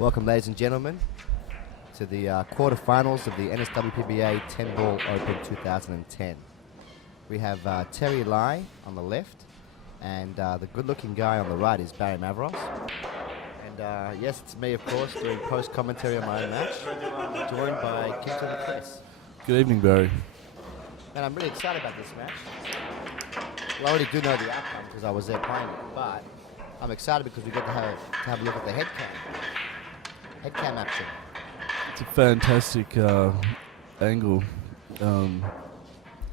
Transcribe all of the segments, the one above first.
Welcome, ladies and gentlemen, to the quarterfinals of the NSWPBA 10-Ball Open 2010. We have Terry Lai on the left, and the good-looking guy on the right is Barry Mavros. And yes, it's me, of course, doing post-commentary on my own match, joined by Captain of the Press. Good evening, Barry. And I'm really excited about this match. Well, I already do know the outcome because I was there playing it, but I'm excited because we get to have a look at the head cam action. It's a fantastic angle.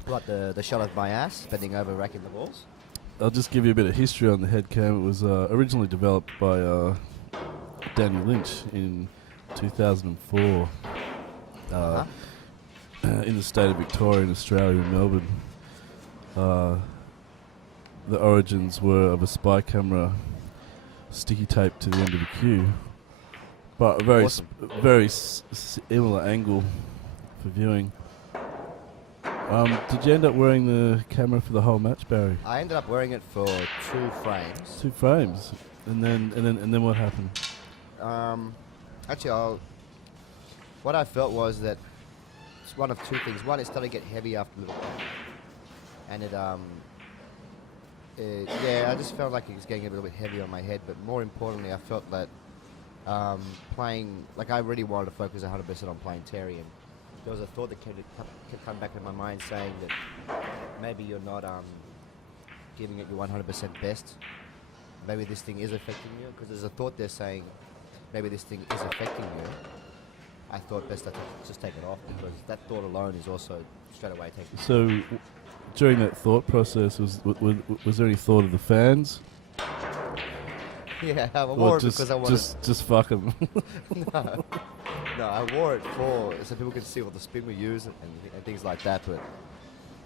What, the shot of my ass, bending over, racking the balls? I'll just give you a bit of history on the head cam. It was originally developed by Danny Lynch in 2004 in the state of Victoria in Australia, in Melbourne. The origins were of a spy camera sticky taped to the end of the cue, but a very Awesome. very similar angle for viewing. Did you end up wearing the camera for the whole match, Barry? I ended up wearing it for 2 frames. 2 frames, and then what happened? Actually, what I felt was that it's one of 2 things. One, it started to get heavy after a little while, and I just felt like it was getting a little bit heavy on my head. But more importantly, I felt that playing, like, I really wanted to focus 100% on playing Terry, and there was a thought that kept coming back in my mind saying that maybe you're not giving it your 100% best. Maybe this thing is affecting you, because there's a thought there saying maybe this thing is affecting you. I thought best to just take it off, because that thought alone is also straight away taking. So, during that thought process, was there any thought of the fans? Yeah, I wore it because I wanted. Just fuck them. No, I wore it so people could see what the spin we use and things like that. But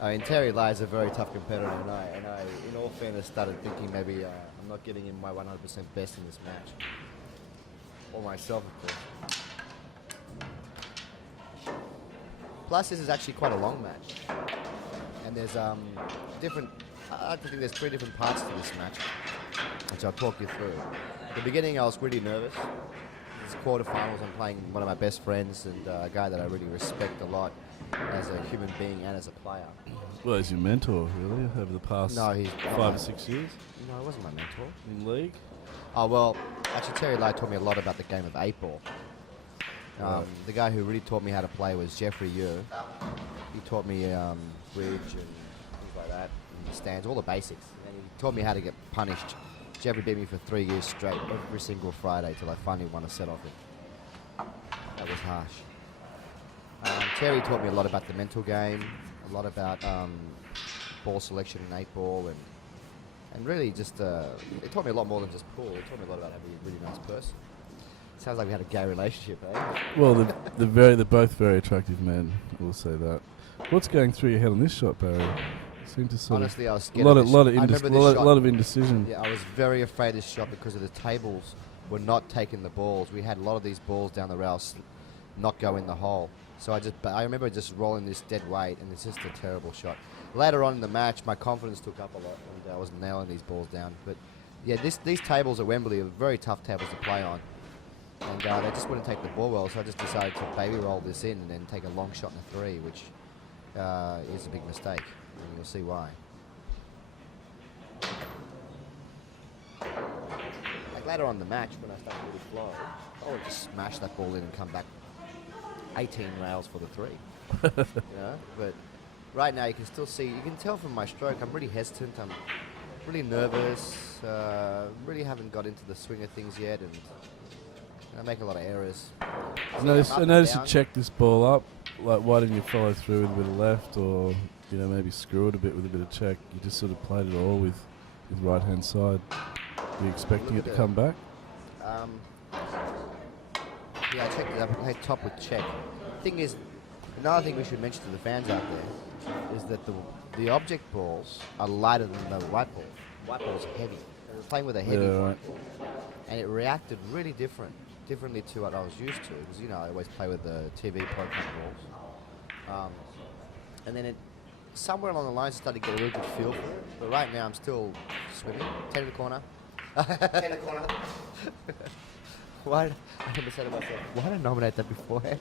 I mean, Terry Lai is a very tough competitor, and I, in all fairness, started thinking maybe I'm not giving him my 100% best in this match, or myself, of course. Plus, this is actually quite a long match, and there's different. I think there's 3 different parts to this match, which I'll talk you through. At the beginning, I was really nervous. This is quarterfinals. I'm playing one of my best friends and a guy that I really respect a lot as a human being and as a player. Well, as your mentor, really, over the past 5 or 6 years? No, he wasn't my mentor. In league? Oh, well, actually, Terry Lai taught me a lot about the game of 8-ball. The guy who really taught me how to play was Jeffrey Yu. He taught me bridge and things like that, and the stands, all the basics. And he taught me how to get punished. Jeffrey beat me for 3 years straight, every single Friday, till I finally won a set off him. That was harsh. Terry taught me a lot about the mental game, a lot about ball selection in 8-ball, and really just, it taught me a lot more than just pool. It taught me a lot about how to be a really nice person. Sounds like we had a gay relationship, eh? Well, they're both very attractive men, I will say that. What's going through your head on this shot, Barry? Seem to sort Honestly, I was of scared lot of this of shot. lot of indecision. Yeah, I was very afraid of this shot because of the tables were not taking the balls. We had a lot of these balls down the rail not go in the hole. So I remember just rolling this dead weight, and it's just a terrible shot. Later on in the match, my confidence took up a lot, and I was nailing these balls down. But yeah, these tables at Wembley are very tough tables to play on, and they just wouldn't take the ball well. So I just decided to baby roll this in and then take a long shot in a 3, which is a big mistake, and you'll see why. Like later on in the match, when I started to really flow, I would just smash that ball in and come back 18 rails for the 3. You know, but right now you can still see, you can tell from my stroke, I'm really hesitant, I'm really nervous, really haven't got into the swing of things yet, and I make a lot of errors. I noticed you checked this ball up. Like, why didn't you follow through with a bit of left, or maybe screw it a bit with a bit of check? You just sort of played it all with right hand side. Were you expecting it to come back? Yeah, I checked it up. I played top with check. Thing is, another thing we should mention to the fans out there is that the object balls are lighter than the white ball. White ball is heavy. I was playing with a heavy white ball, and it reacted really differently to what I was used to. Because I always play with the TV pro balls, and then somewhere along the line started to get a really good feel for it. But right now I'm still swimming. 10 in the corner. 10 in the corner. Why? I never said to myself, why did I nominate that beforehand?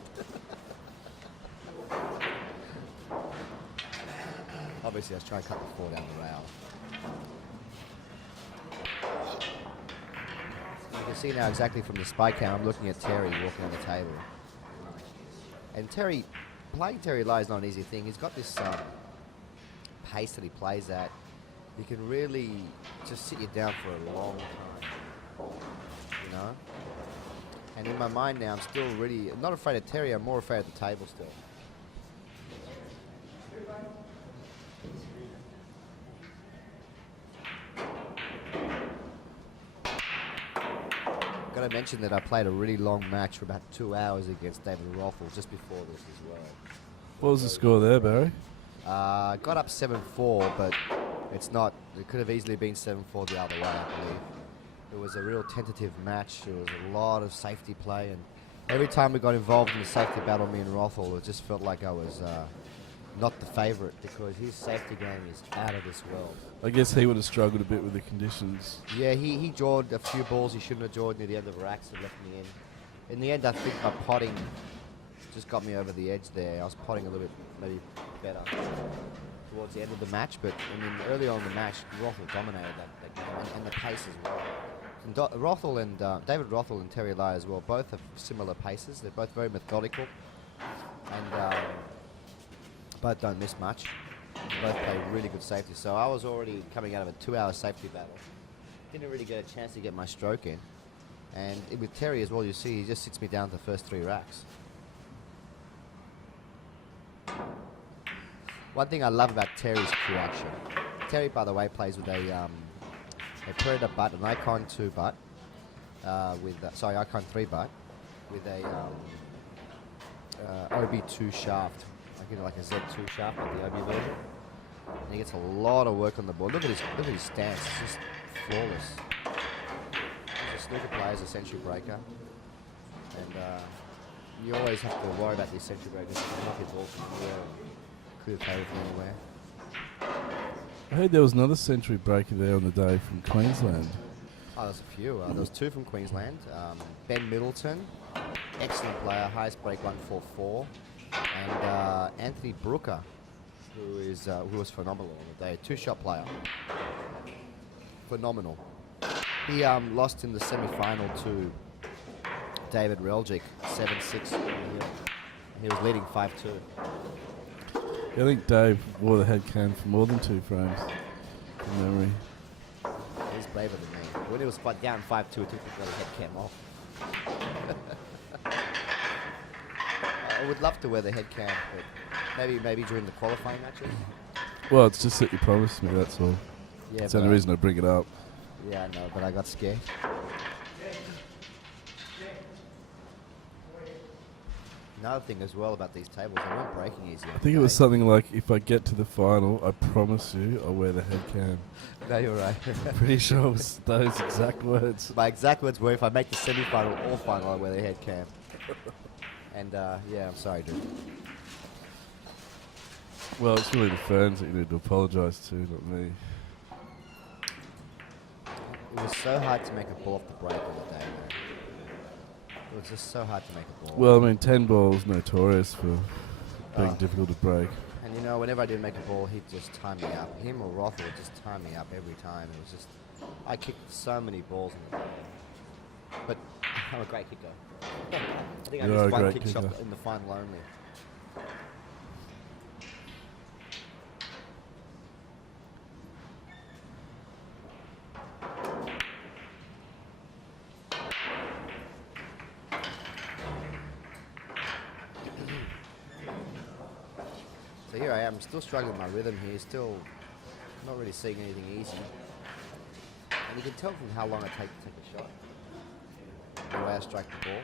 Obviously, I was trying to cut the 4 down the rail. You can see now exactly from the spike cam, I'm looking at Terry walking on the table. And playing Terry Lai is not an easy thing. He's got this pace that he plays at. He can really just sit you down for a long time, you know? And in my mind now, I'm still really, I'm not afraid of Terry, I'm more afraid of the table still. Got to mention that I played a really long match for about 2 hours against David Rothel just before this as well. What was the score there, Barry? Got up 7-4, but it's not. It could have easily been 7-4 the other way, I believe. It was a real tentative match. There was a lot of safety play, and every time we got involved in the safety battle, me and Rothel, it just felt like I was not the favourite because his safety game is out of this world. I guess he would have struggled a bit with the conditions. Yeah, he jawed a few balls he shouldn't have jawed near the end of racks and left me in. In the end, I think my potting just got me over the edge there. I was potting a little bit maybe better towards the end of the match, but I mean, early on in the match, Rothel dominated that game, and the pace as well. And Rothel and David Rothel and Terry Lai as well, both have similar paces. They're both very methodical, and both don't miss much. Both play really good safety. So I was already coming out of a 2-hour safety battle. Didn't really get a chance to get my stroke in. And with Terry as well, you see, he just sits me down to the first 3 racks. One thing I love about Terry's cue action. Terry, by the way, plays with a Predator butt, an Icon 2 butt, Icon 3 butt, with a OB2 shaft. Like a Z2 shaft, like the OB version. And he gets a lot of work on the board. Look at his stance. It's just flawless. He's a snooker player, he's a century breaker. And you always have to worry about these century breakers. You can knock your ball from anywhere, clear the table from anywhere. I heard there was another century breaker there on the day from Queensland. Oh, there's a few. There was 2 from Queensland. Ben Middleton, excellent player, highest break 144. And Anthony Brooker, who was phenomenal on the day, 2-shot player, phenomenal. He lost in the semi-final to David Reljic, 7-6. He was leading 5-2. I think Dave wore the head cam for more than 2 frames, from memory. He's braver than me. When he was down 5-2, he took the head cam off. I would love to wear the head cam, but maybe during the qualifying matches. Well, it's just that you promised me, that's all. Yeah, that's the only reason I bring it up. Yeah, I know, but I got scared. Another thing as well about these tables, they weren't breaking easy. I think it was something like, if I get to the final, I promise you I'll wear the head cam. No, you're right. Pretty sure it was those exact words. My exact words were, if I make the semi-final or final, I'll wear the head cam. And yeah, I'm sorry, dude. Well, it's really the fans that you need to apologise to, not me. It was so hard to make a ball off the break on the day, man. It was just so hard to make a ball. Well, I mean, 10 balls notorious for being difficult to break. And you know, whenever I did make a ball, he'd just tie me up. Him or Roth would just tie me up every time. It was just, I kicked so many balls in the ball. But I'm a great kicker. I think I missed one kick shot in the final only. So here I am, still struggling with my rhythm here, still not really seeing anything easy. And you can tell from how long I take to take a shot, the way I strike the ball.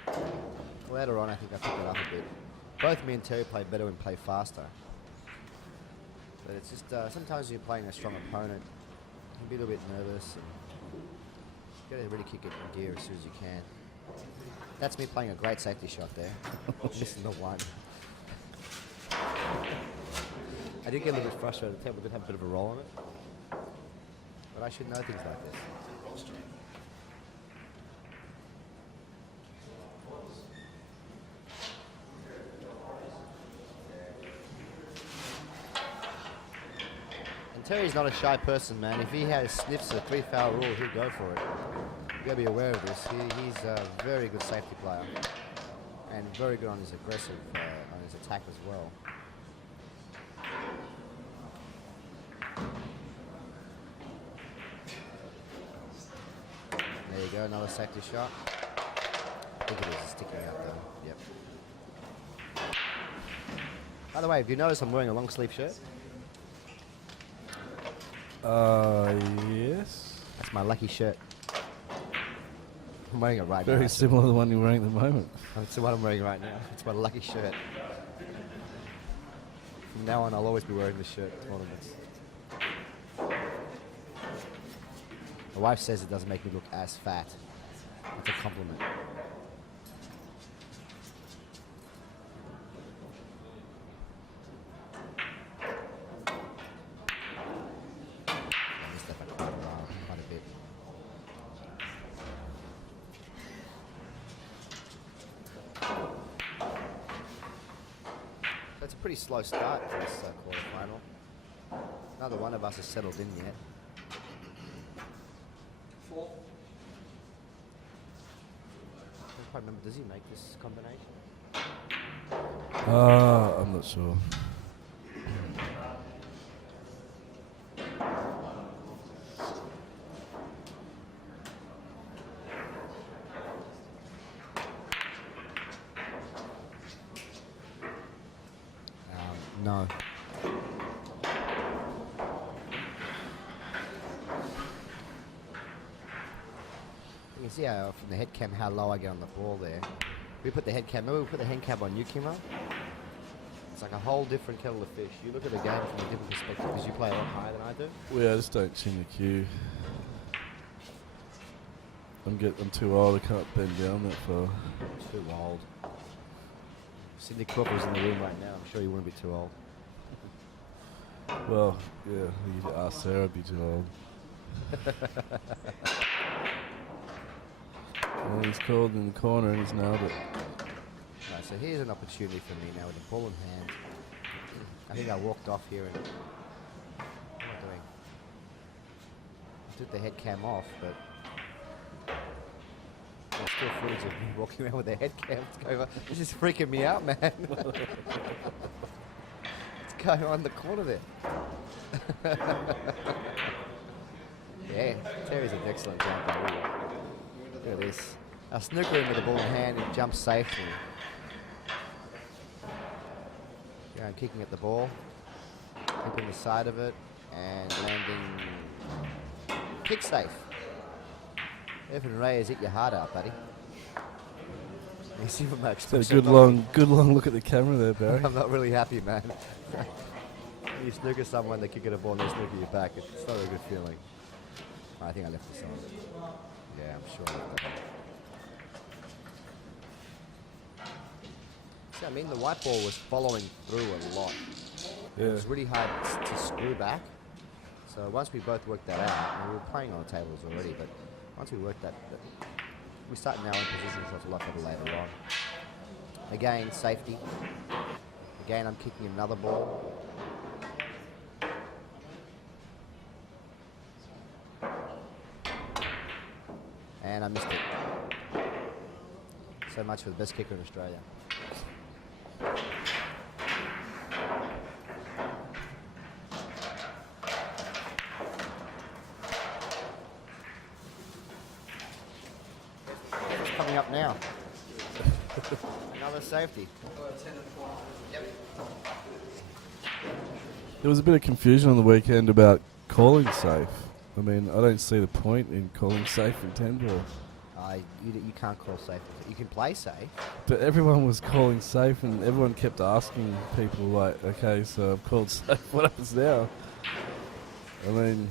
Later on, I think I picked it up a bit. Both me and Terry play better and play faster. But it's just, sometimes when you're playing a strong opponent, you can be a little bit nervous. And you got to really kick it in gear as soon as you can. That's me playing a great safety shot there. Missing the one. I did get a little bit frustrated. The table did have a bit of a roll on it. But I should know things like this. Terry's not a shy person, man. If he has sniffs a 3-foul rule, he'll go for it. You gotta be aware of this. He's a very good safety player, and very good on his aggressive, on his attack as well. There you go, another safety shot. I think it is sticking out though. Yep. By the way, have you noticed I'm wearing a long sleeve shirt? Yes. That's my lucky shirt. I'm wearing it right now. Very similar to the one you're wearing at the moment. That's the one I'm wearing right now. It's my lucky shirt. From now on, I'll always be wearing this shirt at tournaments. My wife says it doesn't make me look as fat. It's a compliment. I missed that by quite a bit. So it's a pretty slow start for this quarterfinal. Neither one of us has settled in yet. I can't remember, does he make this combination? I'm not sure. No. You can see how from the head cam how low I get on the ball there. We put the head cam. Maybe we put the head cam on you, Kimo. It's like a whole different kettle of fish. You look at the game from a different perspective because you play a lot higher than I do. Well, yeah, I just don't chin the cue. I'm too old. I can't bend down that far. Too old. Sidney Cropper's in the room right now. I'm sure you wouldn't be too old. Well, yeah, you'd ask Sarah, I'd be too old. Well, he's called in the corner and he's nailed it. Right, so here's an opportunity for me now with the ball in hand. I think I walked off here and... What am I doing? I took the head cam off, but... There's still footage of me walking around with the head cam. This is freaking me out, man. What's going on in the corner there? Yeah, Terry's an excellent jumper. Look at this. I snooker him with the ball in hand and jumps safely. Yeah, I'm kicking at the ball, keeping the side of it, and landing kick safe. Evan Ray has hit your heart out, buddy. You see from my expression. Good long look at the camera there, Barry. I'm not really happy, man. You snooker someone, they kick at a ball, and they snooker you back. It's not a good feeling. I think I left this on. Yeah, I'm sure I left that on. See, I mean, the white ball was following through a lot. Yeah. It was really hard to screw back. So once we both worked that out, and we were playing on the tables already, but once we worked that we start now in position shots a lot better later on. Again, safety. Again, I'm kicking another ball. And I missed it. So much for the best kicker in Australia. It's coming up now. Another safety. There was a bit of confusion on the weekend about calling safe. I mean, I don't see the point in calling safe in 10 ball. You can't call safe. You can play safe. But everyone was calling safe and everyone kept asking people like, okay, so I've called safe, what happens now? I mean...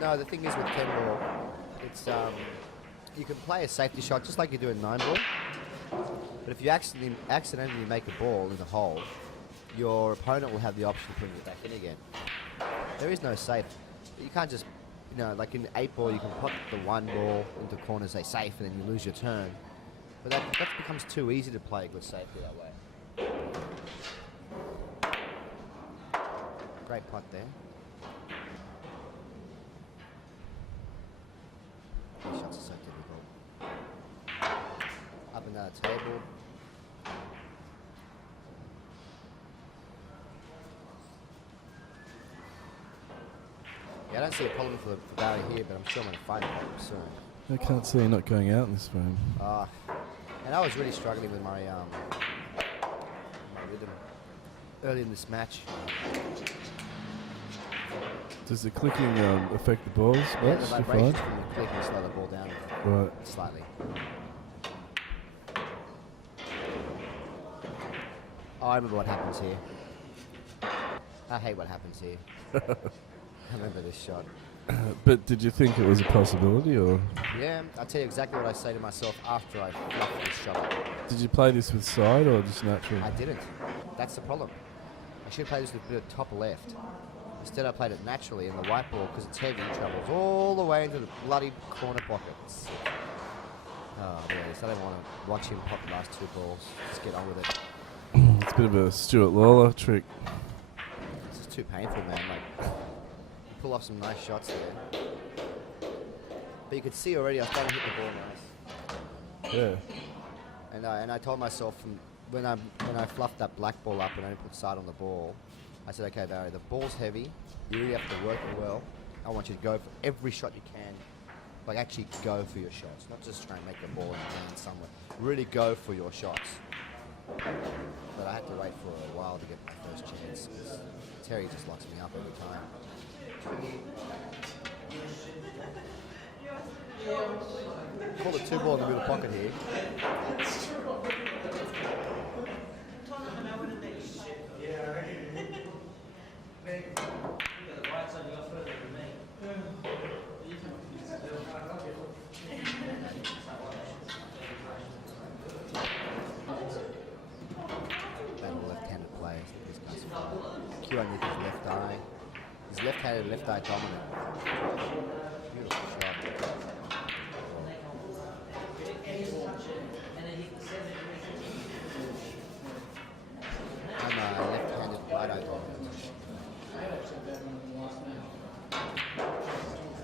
No, the thing is with 10 ball, it's you can play a safety shot just like you do in 9 ball. But if you accidentally make a ball in the hole, your opponent will have the option of putting it back in again. There is no safe. You can't just, like in 8 ball, you can put the 1 ball into corner, say safe, and then you lose your turn. But that becomes too easy to play a good safety that way. Great putt there. These shots are so difficult. Up and down the table. Yeah, I don't see a problem for Barry here, but I'm sure I'm going to find a problem soon. I can't see you not going out in this frame. And I was really struggling with my rhythm early in this match. Does the clicking affect the balls? Yeah, the vibrations from the clicking slow the ball down slightly. Oh, I remember what happens here. I hate what happens here. I remember this shot. But did you think it was a possibility, or? Yeah, I'll tell you exactly what I say to myself after I fluffed this shot up. Did you play this with side or just natural? I didn't. That's the problem. I should have played this with a bit of top left. Instead I played it naturally in the white ball because it's heavy, travels all the way into the bloody corner pockets. Oh, yes, I don't want to watch him pop the last two balls. Just get on with it. It's a bit of a Stuart Lawler trick. This is too painful, man. Like, pull off some nice shots there. But you could see already I was starting to hit the ball nice. Yeah. And I told myself from when I fluffed that black ball up and only put side on the ball, I said, okay, Barry, the ball's heavy. You really have to work it well. I want you to go for every shot you can. Like, actually go for your shots. Not just try and make the ball land somewhere. Really go for your shots. But I had to wait for a while to get my first chance because Terry just locks me up every time. Call it two ball in the middle pocket here. Left-handed players. These guys are Q underneath his left eye. He's left-handed, left eye dominant. Beautiful shot. I'm left-handed, right eye dominant.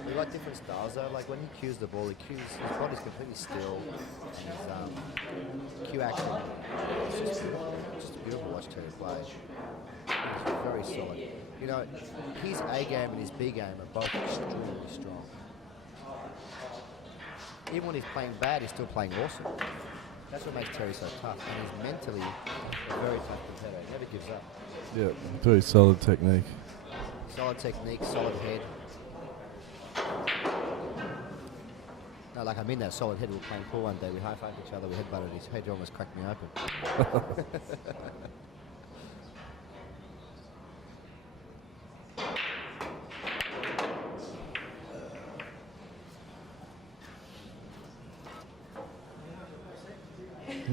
We got different styles though. Like when he cues the ball, his body's completely still, and his cue action is just beautiful to watch Terry play. He's very solid. You know, his A game and his B game are both extremely strong. Even when he's playing bad, he's still playing awesome. That's what makes Terry so tough, and he's mentally a very tough competitor. He never gives up. Yeah, very solid technique. Solid technique, solid head. No, like I mean that solid head. We were playing pool one day. We high-fived each other. We headbutted. His head almost cracked me open.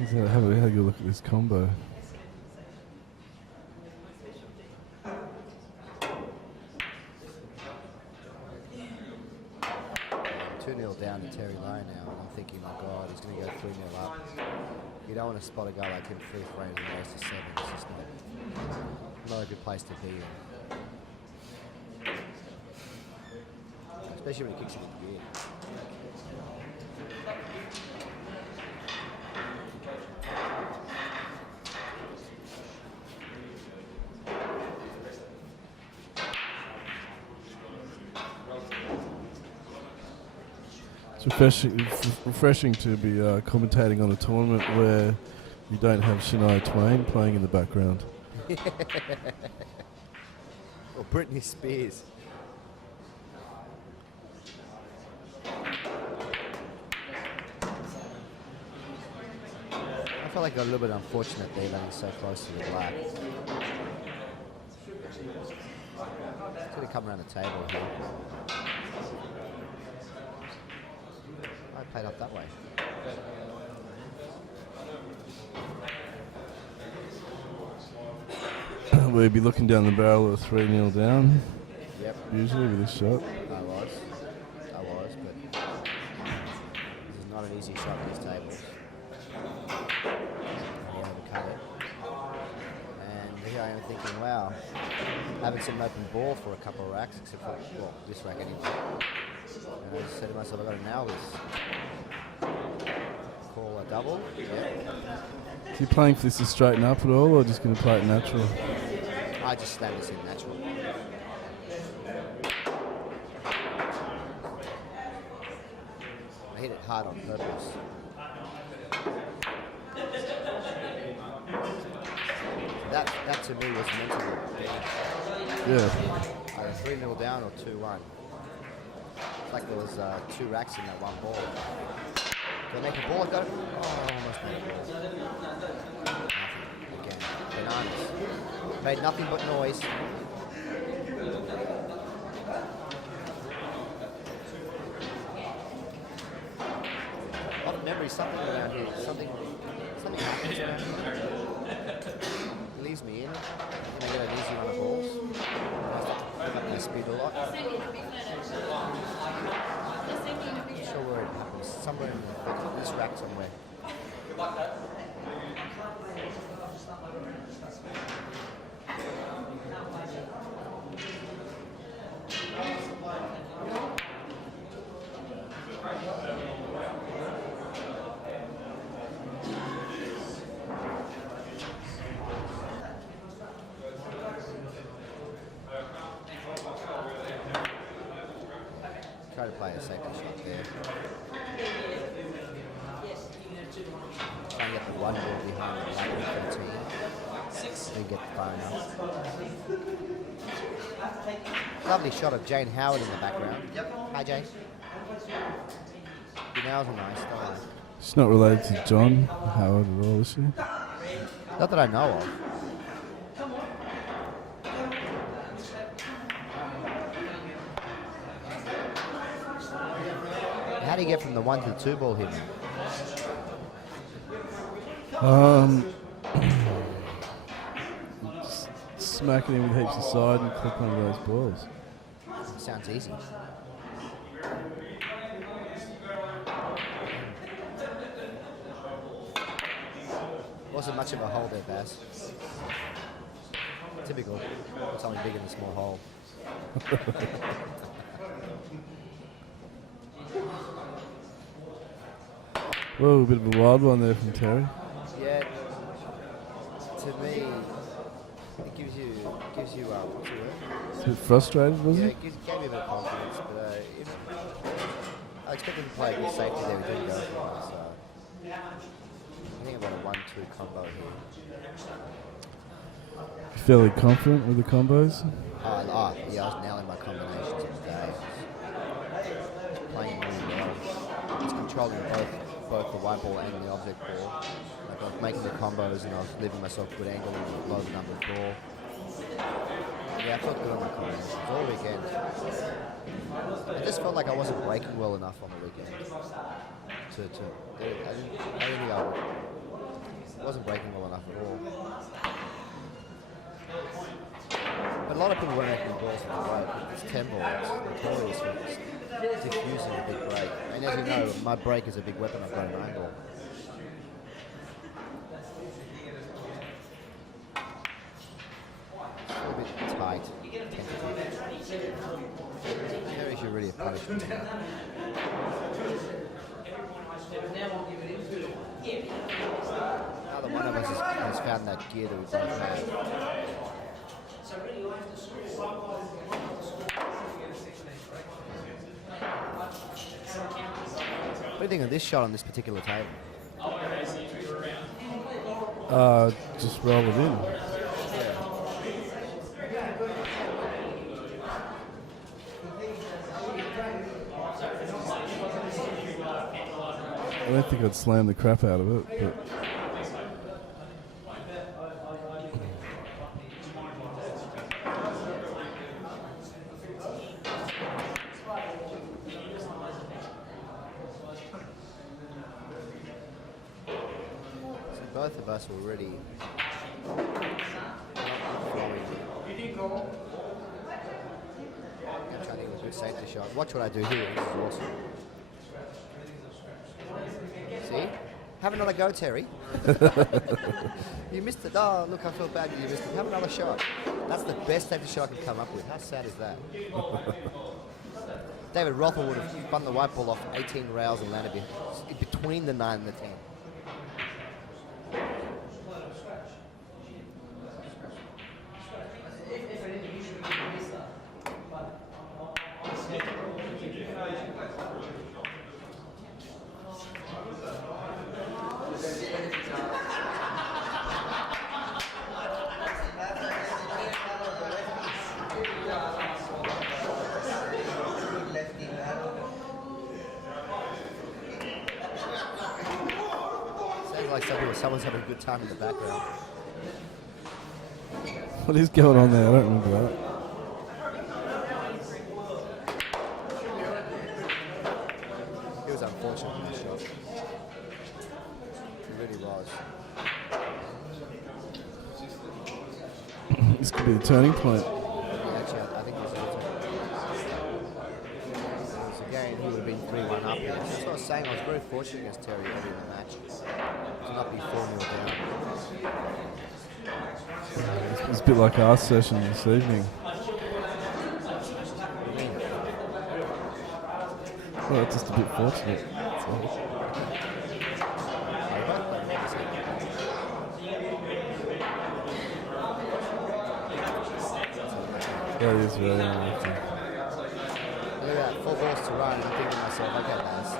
Have a good look at this combo. 2-0 down to Terry Lowe now, and I'm thinking, my God, he's going to go 3-0 up. You don't want to spot a guy like him 3 frames and goes to 7. It's just not a good place to be in. Especially when he kicks it with the gear. It's refreshing to be commentating on a tournament where you don't have Shania Twain playing in the background. Or Britney Spears. I felt like I got a little bit unfortunate there landing so close to the black. It's going to come around the table here. I played up that way. We'd be looking down the barrel of 3-0 down. Yep. Usually with this shot. I was, but this is not an easy shot, these tables. And he overcut it. And here I am thinking, wow, I haven't seen an open ball for a couple of racks, except for, well, this rack anyway. And I just said to myself, I've got to nail this. Call a double. Yeah. Are you playing for this to straighten up at all, or just going to play it natural? I just slam this in natural. I hit it hard on purpose. That to me was meant to be Yeah. either 3-0 down or 2-1. It's like there was 2 racks in that one ball. Did I make a ball? I got it. Oh, I almost made a ball. Nothing. Again. Bananas. Made nothing but noise. A lot of memories, something around here. Something happens around here. It leaves me in. And I get an easy run of balls. I start to pick up my speed a lot. Not sure where it happens. Somewhere in this rack somewhere. Try to play a safety shot there. Try and get the one ball behind the back of 13. Then get far enough. Lovely shot of Jane Howard in the background. Hi, Jane. Your nails are nice, don't they? She's not related to John Howard at all, is she? Not that I know of. How do you get from the 1 to the 2 ball hitting? Smacking him with heaps of side and clip one of those balls. Sounds easy. Wasn't much of a hole there, Bass. Typical. It's only big in a small hole. Whoa, a bit of a wild one there from Terry. Yeah. To me, it gives you what's the word? It's a bit frustrated, wasn't Yeah, it? it gave me a bit of confidence, but I expected to play a good safety there. We didn't go for it, so I think about a 1-2 combo here. Fairly confident with the combos. Yeah, I was nailing my combinations of the day. I was playing really well. I was controlling both the white ball and the object ball. Like I was making the combos and I was leaving myself good angle and low the number of ball. Yeah, I felt good on my combinations all weekend. I just felt like I wasn't breaking well enough on the weekend. I didn't think I wasn't breaking well enough at all. But a lot of people weren't making balls in the break. It's 10 balls. Notorious for diffusing a big break. And as you know, my break is a big weapon. I've got an angle. It's a little bit tight. There is really a punishment. Neither one of us has found that gear that we both have. What do you think of this shot on this particular table? Just roll it in. I don't think I'd slam the crap out of it, but both of us were really I'm trying to get a good safety shot. Watch what I do here. This is awesome. See? Have another go, Terry. You missed it. Oh, look, I feel bad you missed it. Have another shot. That's the best safety shot I can come up with. How sad is that? David Rothel would have spun the white ball off 18 rails and landed between the 9 and the 10. Someone's having a good time in the background. What is going on there? I don't remember that. It was unfortunate in that shot. It really was. This could be the turning point. Yeah, actually, I think it was a turning point. Again, he would have been 3-1 up here. That's what I was saying. I was very fortunate against Terry early in the match. To not be 4-0 down. It's a bit like our session this evening. Well, it's just a bit fortunate. That is very unlucky. Look at that, 4 balls to run. I'm thinking to myself, okay, guys,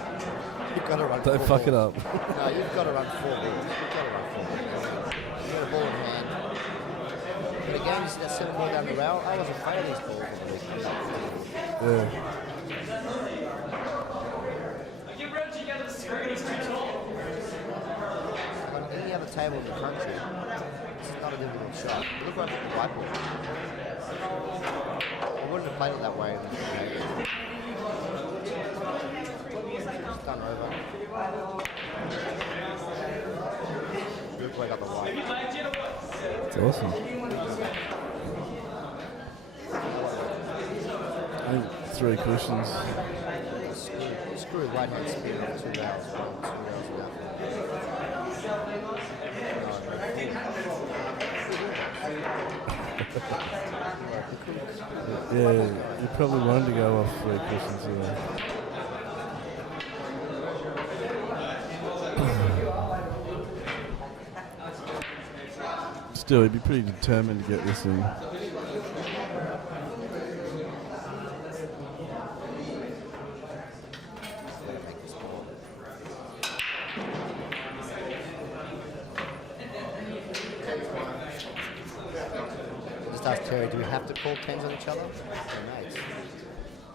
you've got to run. Don't fuck it up. No, you've got to run 4 balls. You've got to run 4 balls. You've got a ball in hand. But again, you see that 7 ball down the rail. I was afraid of these balls on the weekend. Yeah. On any other table in the country, this is not a difficult shot. Look right at the white ball. I wouldn't have played it that way. It's done over. Good play got the white. It's awesome. I think 3 cushions. Screw right hand spin on 2 rails. 2 rails down. Yeah, you probably wanted to go off 3 cushions here. Still, he'd be pretty determined to get this in. Just ask Terry, do we have to call 10s on each other? Oh, nice.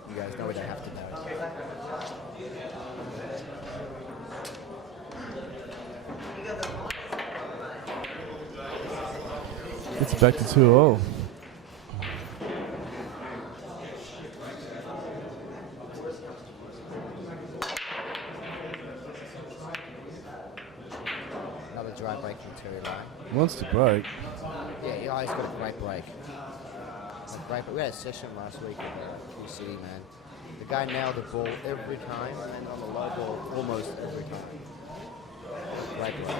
You guys know we don't have to know. It's back to 2-all. Another dry break from Terry Line. Wants to break. Yeah, he's got a great break. We had a session last week in New City, man. The guy nailed the ball every time, and on the low ball almost every time. Great break.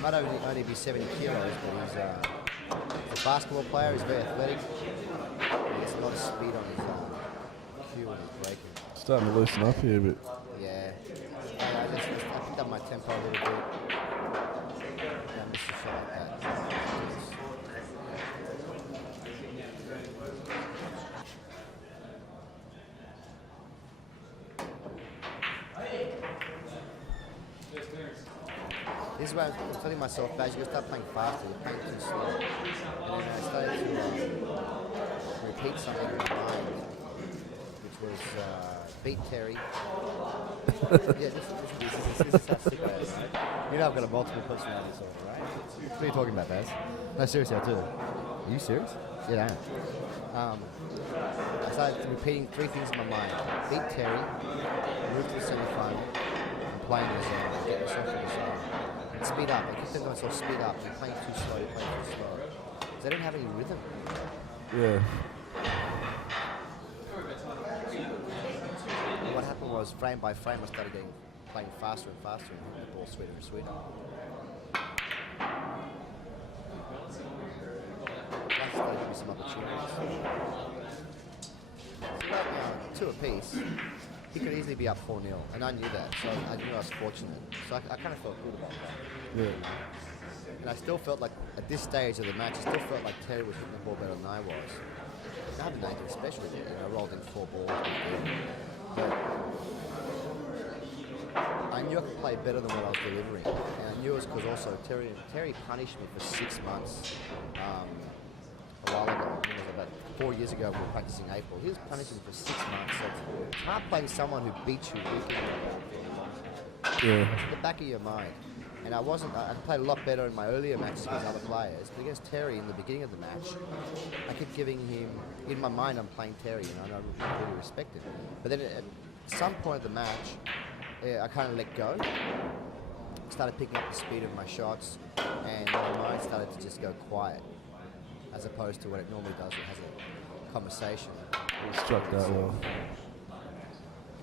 Might only be 70 kilos, but he's a basketball player. He's very athletic. He has a lot of speed on his cue and his breaking. Starting to loosen up here a bit. Yeah. I picked up my tempo a little bit. Yeah, I missed a shot like that. This is where I'm telling myself, guys, you gotta start playing faster. You're playing too slow. And then I started to repeat something in my mind, which was beat Terry. Yeah, this is how sick I am, right? You know I've got a multiple personality disorder, right? What are you talking about, Baz? No, seriously, I do. Are you serious? Yeah, I am. I started repeating 3 things in my mind. Beat Terry, move to the semi-final, and play in the zone, get yourself in the zone. And speed up. I keep telling myself, speed up. You're playing too slow, you're playing too slow. Because I didn't have any rhythm. Yeah. was frame by frame, I started playing faster and faster and hitting the ball sweeter and sweeter. That started giving me some opportunities. So like, 2 apiece, he could easily be up 4-0, and I knew that, so I knew I was fortunate. So I kind of felt good about that. Yeah. And I still felt like, at this stage of the match, I still felt like Terry was hitting the ball better than I was. I haven't done anything special with it, I rolled in 4 balls. But I knew I could play better than what I was delivering. And I knew it was because also Terry punished me for 6 months a while ago. It was about 4 years ago when we were practicing April. He was punishing me for 6 months. So it's hard playing someone who beats you week in and out. Yeah. It's in the back of your mind. And I played a lot better in my earlier matches against other players, but against Terry in the beginning of the match, I kept giving him, in my mind I'm playing Terry, and I really respect it. But then at some point of the match, I kind of let go, started picking up the speed of my shots, and my mind started to just go quiet, as opposed to what it normally does, it has a conversation. You struck that well.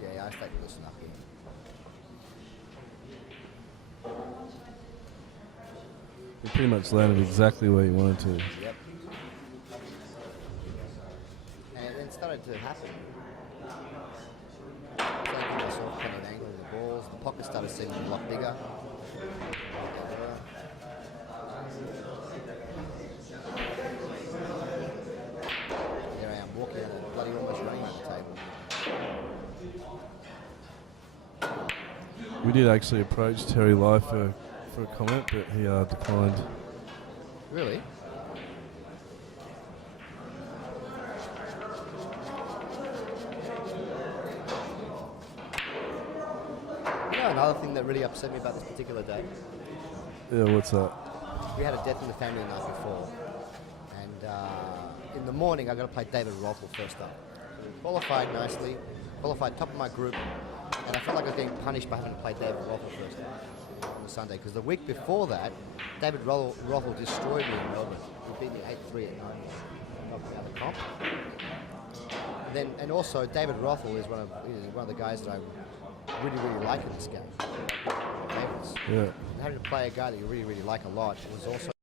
Yeah, I started to listen up here. You pretty much landed exactly where you wanted to. Yep. And it then started to happen. Taking myself kind of angling the balls. The pocket started seeming a lot bigger. Here I am walking and bloody almost running at the table. We did actually approach Terry Lai for a comment, but he declined. Really? You know another thing that really upset me about this particular day? Yeah, what's that? We had a death in the family the night before, and in the morning I got to play David Rothel first up. Qualified nicely, qualified top of my group, and I felt like I was getting punished by having to play David Rothel first up on the Sunday, because the week before that, David Rothel destroyed me in Melbourne. He beat me 8-3 at 9. Knocked me out of the comp. And also David Rothel is one of the guys that I really like in this game. Favorites. Yeah. And having to play a guy that you really like a lot was also